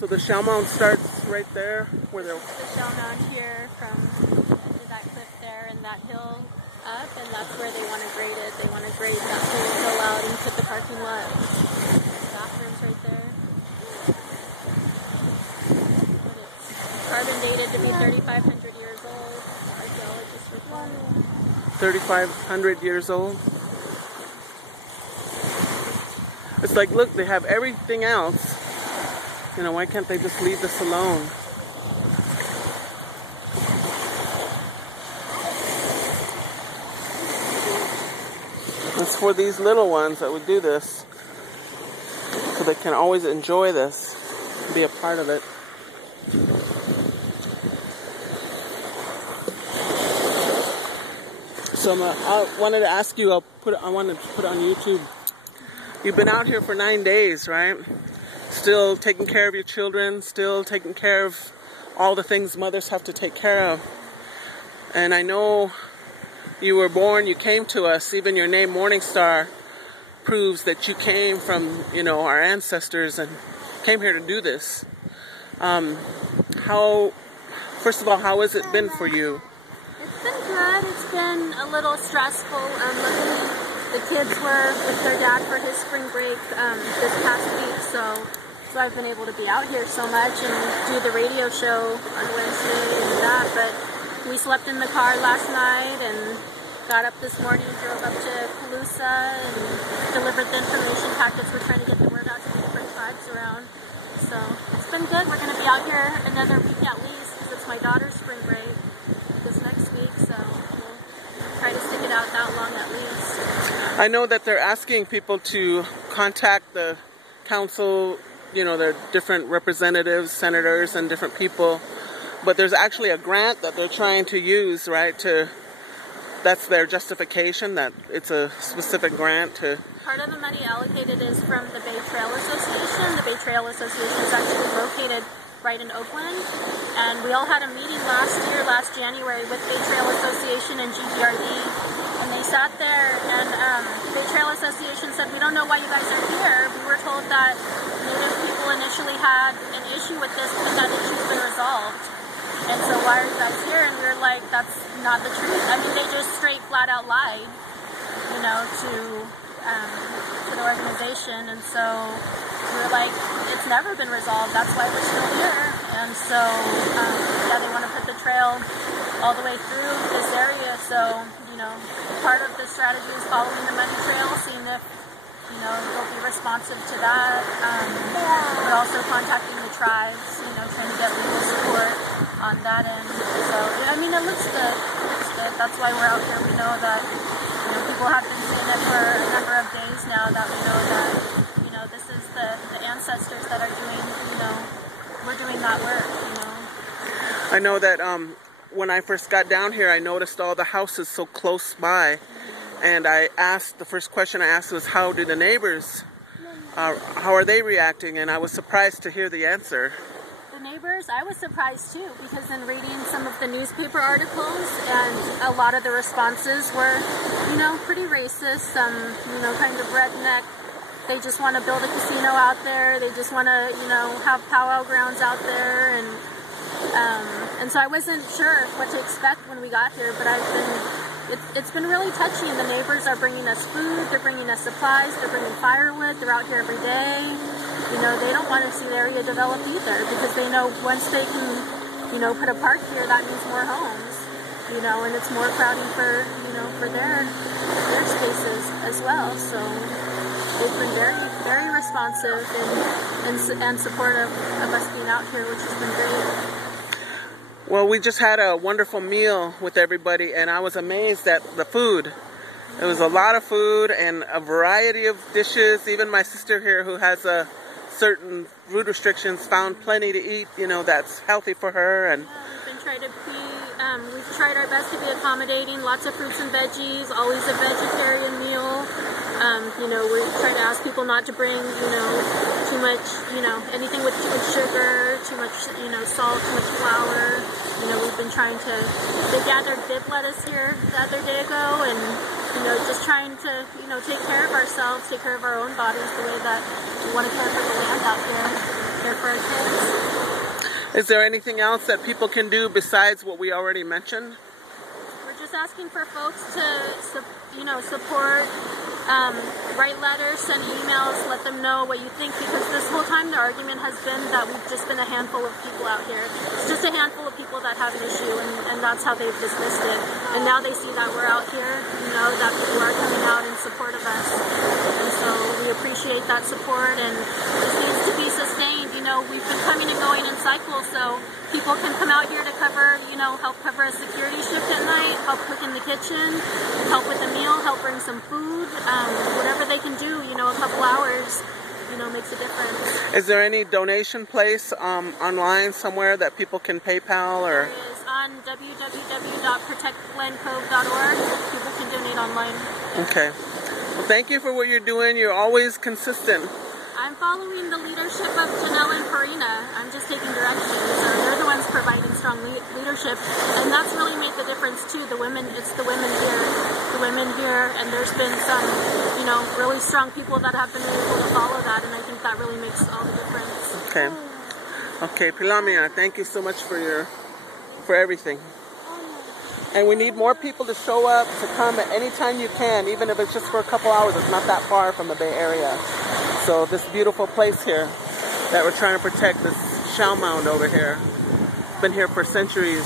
So the Shellmond starts right there where they're... The Shellmond here from that cliff there and that hill up, and that's where they want to grade it. They want to grade that whole hill out and put the parking lot. Bathrooms right there. But it's carbon dated to be 3,500 years old. Archaeologists report. 3,500 years old? It's like, look, they have everything else. You know, why can't they just leave this alone? It's for these little ones that would do this, so they can always enjoy this, be a part of it. So I wanted to ask you, I wanted to put it on YouTube. You've been out here for 9 days, right? Still taking care of your children, still taking care of all the things mothers have to take care of. And I know you were born, you came to us, even your name Morning Star proves that you came from, you know, our ancestors and came here to do this. First of all, how has it been for you? It's been good. It's been a little stressful. Luckily, the kids were with their dad for his spring break this past week, so I've been able to be out here so much and do the radio show on Wednesday and that. But we slept in the car last night and got up this morning, drove up to Calusa and delivered the information packets. We're trying to get the word out to the different tribes around. So it's been good. We're going to be out here another week at least because it's my daughter's spring break this next week. So we'll try to stick it out that long at least. I know that they're asking people to contact the council, you know, their different representatives, senators, and different people. But there's actually a grant that they're trying to use, right? That's their justification, that it's a specific grant to... Part of the money allocated is from the Bay Trail Association. The Bay Trail Association is actually located right in Oakland. And we all had a meeting last January, with Bay Trail Association and GBRD. And they sat there and the Bay Trail Association said, we don't know why you guys are here. We were told that Native people initially had an issue with this, but that issue's been resolved. And so why are you guys here? And we were like, that's not the truth. I mean, they just straight flat out lied, you know, to the organization. And so we were like, it's never been resolved. That's why we're still here. And so, yeah, they want to put the trail all the way through this area. So, you know, part of the strategy is following the money trail, seeing if, you know, they'll be responsive to that. But also contacting the tribes, you know, trying to get legal support on that end. So, I mean, it looks good. It looks good. That's why we're out here. We know that, you know, people have been seeing it for a number of days now, that we know that, you know, this is the ancestors that are doing, you know, we're doing that work, you know. I know that when I first got down here, I noticed all the houses so close by. And the first question I asked was, how do the neighbors, how are they reacting? And I was surprised to hear the answer. The neighbors, I was surprised too, because in reading some of the newspaper articles, and a lot of the responses were, you know, pretty racist, you know, kind of redneck. They just want to build a casino out there. They just want to, you know, have powwow grounds out there. And so I wasn't sure what to expect when we got here, but it's been really touching. The neighbors are bringing us food, they're bringing us supplies, they're bringing firewood, they're out here every day. You know, they don't want to see the area developed either, because they know once they can, you know, put a park here, that means more homes, you know, and it's more crowding for, you know, for their spaces as well. So they've been very, very responsive and supportive of us being out here, which has been great. Well, we just had a wonderful meal with everybody, and I was amazed at the food. It was a lot of food and a variety of dishes. Even my sister here, who has certain food restrictions, found plenty to eat, you know, that's healthy for her. And yeah, we've tried our best to be accommodating. Lots of fruits and veggies, always a vegetarian meal. You know, we try to ask people not to bring, you know, too much, you know, anything with too much sugar, too much, you know, salt, too much flour. You know, we've been trying to, they gathered bib lettuce here the other day ago, and, you know, just trying to, you know, take care of ourselves, take care of our own bodies the way that we want to care for the land out here, care for our kids. Is there anything else that people can do besides what we already mentioned? We're just asking for folks to, support, write letters, send emails, let them know what you think, because this whole time the argument has been that we've just been a handful of people out here. It's just a handful of people that have an issue, and that's how they've dismissed it. And now they see that we're out here, that people are coming out in support of us. And so we appreciate that support, and this needs to be sustained. We've been coming and going in cycles, so people can come out here to cover, help cover a security shift at night, help cook in the kitchen, help with a meal, help bring some food, whatever they can do, a couple hours, makes a difference. Is there any donation place online somewhere that people can PayPal or? There is on www.protectglencove.org. People can donate online. Okay. Well, thank you for what you're doing. You're always consistent. I'm following the leadership of Janelle and Farina. I'm just taking directions. They're the ones providing strong leadership, and that's really made the difference too. It's the women here, and there's been some, really strong people that have been able to follow that, and I think that really makes all the difference. Okay, Pilamia, thank you so much for everything. And we need more people to show up, to come at any time you can, even if it's just for a couple hours. It's not that far from the Bay Area. So this beautiful place here that we're trying to protect, this Shellmond over here, it's been here for centuries.